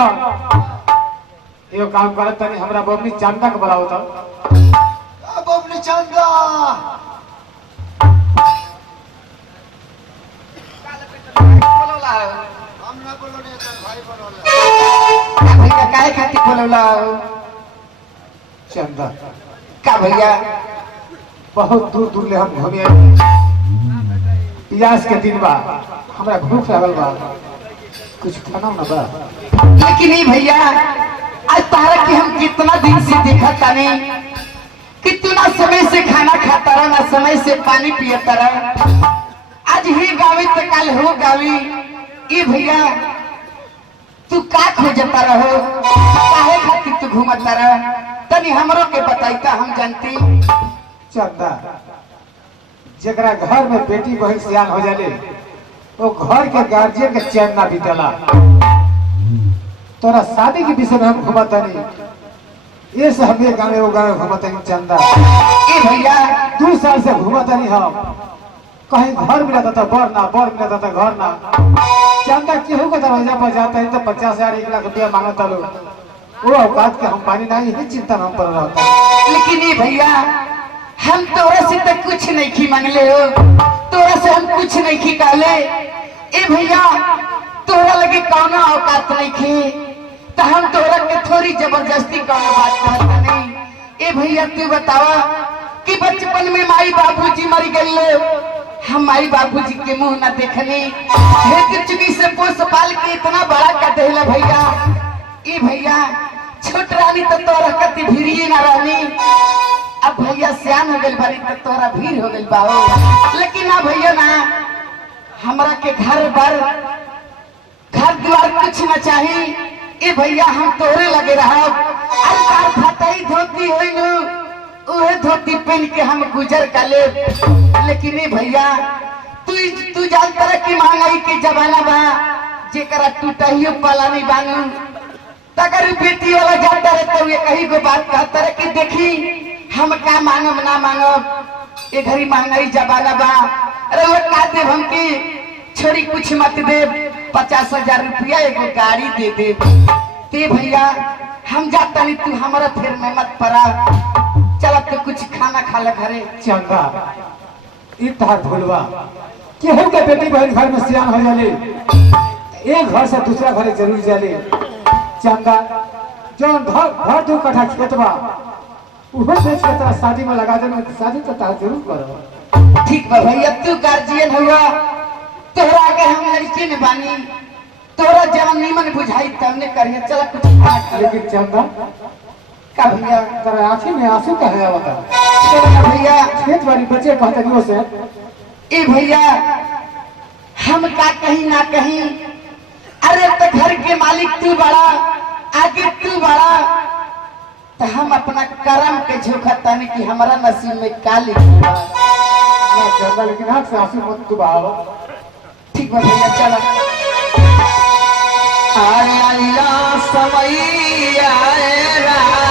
यो काम करत तनी हमरा बबनी चांदा के बुलाओ त बबनी चांदा बोलौला हमरा बोलौले त भाई बोलौला भैया काहे खातिर बोलौला चांदा का भैया बहुत दूर दूर ले हम घूमे आए पियास के दिन बा हमरा भूख लागल बा कुछ खाना ना बा लेकिन नहीं भैया आज तारा की हम कितना दिन से देखा ताने कितना समय से खाना खाता रहा ना समय से पानी पियता रहा आज ही गावी तो कल हो गावी ये भैया तू का खोजता रहो काहे खातिर तू घूमता रहा तनी हमरो के बताइता हम जानती चांदा जकरा घर में बेटी बहन सियान हो जाले वो घर के गार्जियन के चैन ना बीतला तोरा शादी के विषय में हम घूमता नहीं ये से हमें गाँव वो गाँव घूमता नहीं चंदा ए भैया 2 साल से घूमता नहीं हम कहीं घर मिला था बर मिला था घर ना चंदा केहू के दरवाजा पर जाता है तो 50,000 1 लाख रुपया मांगता लोग वो औकात के हम पानी नहीं ही चिंता हम पर रहता लेकिन ये भैया हम तोरा से तो कुछ नहीं की मांगले हो तोरा से हम कुछ नहीं की कहले ए भैया तोरा लगे कौना औकात नहीं की तो हम तोरा के थोड़ी जबरदस्ती कौन बात कहता नहीं ए भैया तू बतावा कि बचपन में माई बाबूजी मर गए हम माई बाबूजी के मुंह न देखनी चुकी से पोस पाल के इतना बड़ा कर देला भैया ए भैया छोट रानी तो तोरा कति भिड़िए ना रहनी अब भैया सियान हो गई बारी तो तोरा भीड़ हो गई बाबू लेकिन ना भैया ना हमरा के घर द्वार कुछ न चाहिए ए भैया हम तोरे लगे रहा तार फटाई धोती होई नु ओहे धोती पहन के हम गुजर कर ले लेकिन ए भैया तू जानता रह कि महंगाई के जमाना बा जेकरा टूटाइयो पाला नहीं बानू तगर बेटी वाला जाता रहे तो ये कहीं को बात कहता रहे कि देखी हम का मांगब ना मांगब ये घड़ी महंगाई जमाना बा अरे वो का देव हमके छोड़ी कुछ मत दे 50,000 रुपया एगो गाड़ी दे दे ते भैया हम जाता नहीं तू हमारा फिर में मत पड़ा चल तो कुछ खाना खा ले घरे चंदा इतार भूलवा केहू के बेटी बहन घर में सियान हो जाले एक घर से दूसरा घर जरूर जाले चंदा जो घर 2 कट्ठा खेत बा उहो बेच के तोरा शादी में लगा देना शादी तो तार जरूर करो ठीक बा भैया तू गार्जियन हुआ तोरा आगे हम लड़के ने बानी तोरा जब नीमन बुझाई तब ने करिए चल कुछ खा लेकिन चंदा का भैया तेरा आंखी में आंसू का है बता छोड़ भैया खेत बाड़ी बच्चे कहते नहीं से ए भैया हम का कहीं ना कहीं अरे तो घर के मालिक तू बड़ा आगे तू बड़ा तो हम अपना कर्म के झोंका ताने कि हमारा नसीब में का लिखा ना चंदा लेकिन आंख से आंसू मत डुबाओ ठीक बा भैया चला अरे अल्लाह समय आए